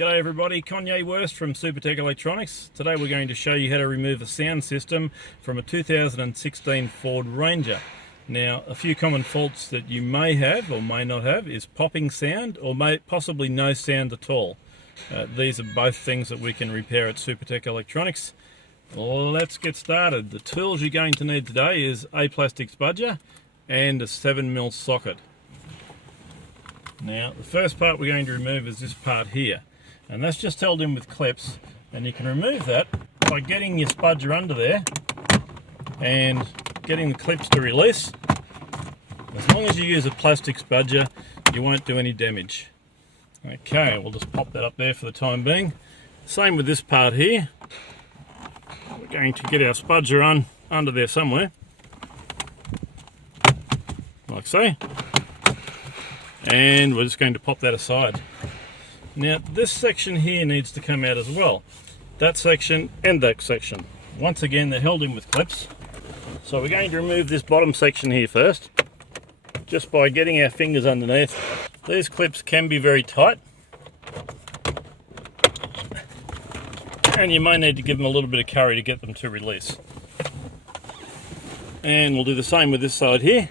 G'day everybody, Kanye Wurst from Supertech Electronics. Today we're going to show you how to remove a sound system from a 2016 Ford Ranger. Now, a few common faults that you may have or may not have is popping sound or possibly no sound at all. These are both things that we can repair at Supertech Electronics. Let's get started. The tools you're going to need today is a plastic spudger and a 7mm socket. Now, the first part we're going to remove is this part here. And that's just held in with clips, and you can remove that by getting your spudger under there and getting the clips to release. As long as you use a plastic spudger, you won't do any damage. Okay, we'll just pop that up there for the time being. Same with this part here. We're going to get our spudger on under there somewhere, like so. And we're just going to pop that aside. Now, this section here needs to come out as well. That section and that section. Once again, they're held in with clips. So we're going to remove this bottom section here first, just by getting our fingers underneath. These clips can be very tight, and you may need to give them a little bit of curry to get them to release. And we'll do the same with this side here.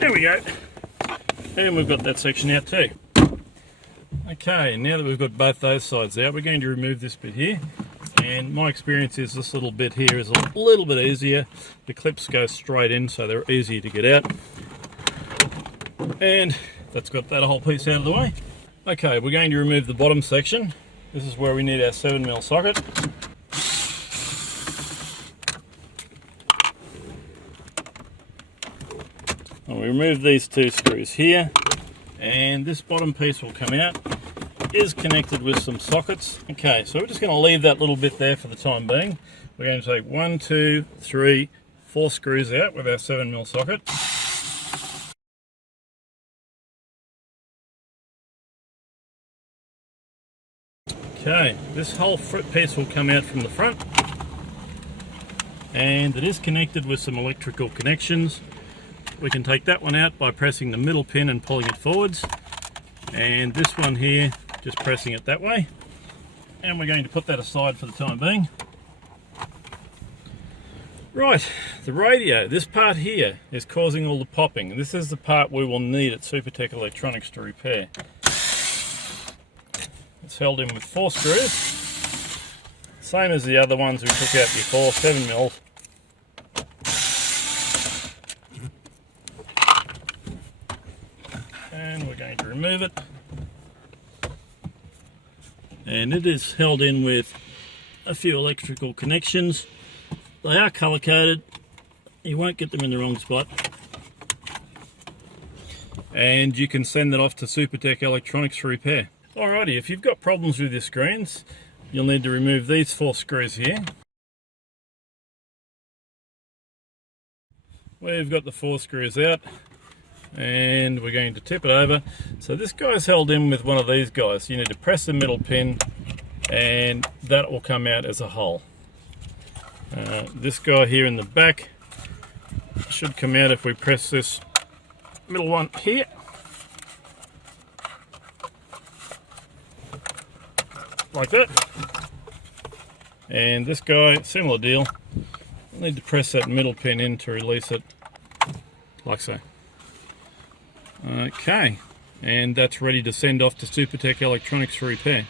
There we go, and we've got that section out too. Okay, now that we've got both those sides out, we're going to remove this bit here, and my experience is this little bit here is a little bit easier. The clips go straight in, so they're easier to get out, and that's got that whole piece out of the way. Okay, we're going to remove the bottom section. This is where we need our 7mm socket. And we remove these two screws here, and this bottom piece will come out. It is connected with some sockets. Okay, so we're just going to leave that little bit there for the time being. We're going to take 1, 2, 3, 4 screws out with our 7mm socket. Okay, this whole piece will come out from the front, and it is connected with some electrical connections. We can take that one out by pressing the middle pin and pulling it forwards, and this one here just pressing it that way, and we're going to put that aside for the time being. Right, the radio, this part here is causing all the popping. This is the part we will need at Supertech Electronics to repair. It's held in with 4 screws, same as the other ones we took out before, 7mm. And we're going to remove it, and it is held in with a few electrical connections. They are color coded, you won't get them in the wrong spot, and you can send that off to Supertech Electronics for repair. Alrighty, if you've got problems with your screens, you'll need to remove these 4 screws here. We've got the 4 screws out, and we're going to tip it over. So this guy's held in with one of these guys. You need to press the middle pin, and that will come out as a hole. This guy here in the back should come out if we press this middle one here. Like that. And this guy, similar deal. We'll need to press that middle pin in to release it, like so. Okay, and that's ready to send off to Supertech Electronics for repair.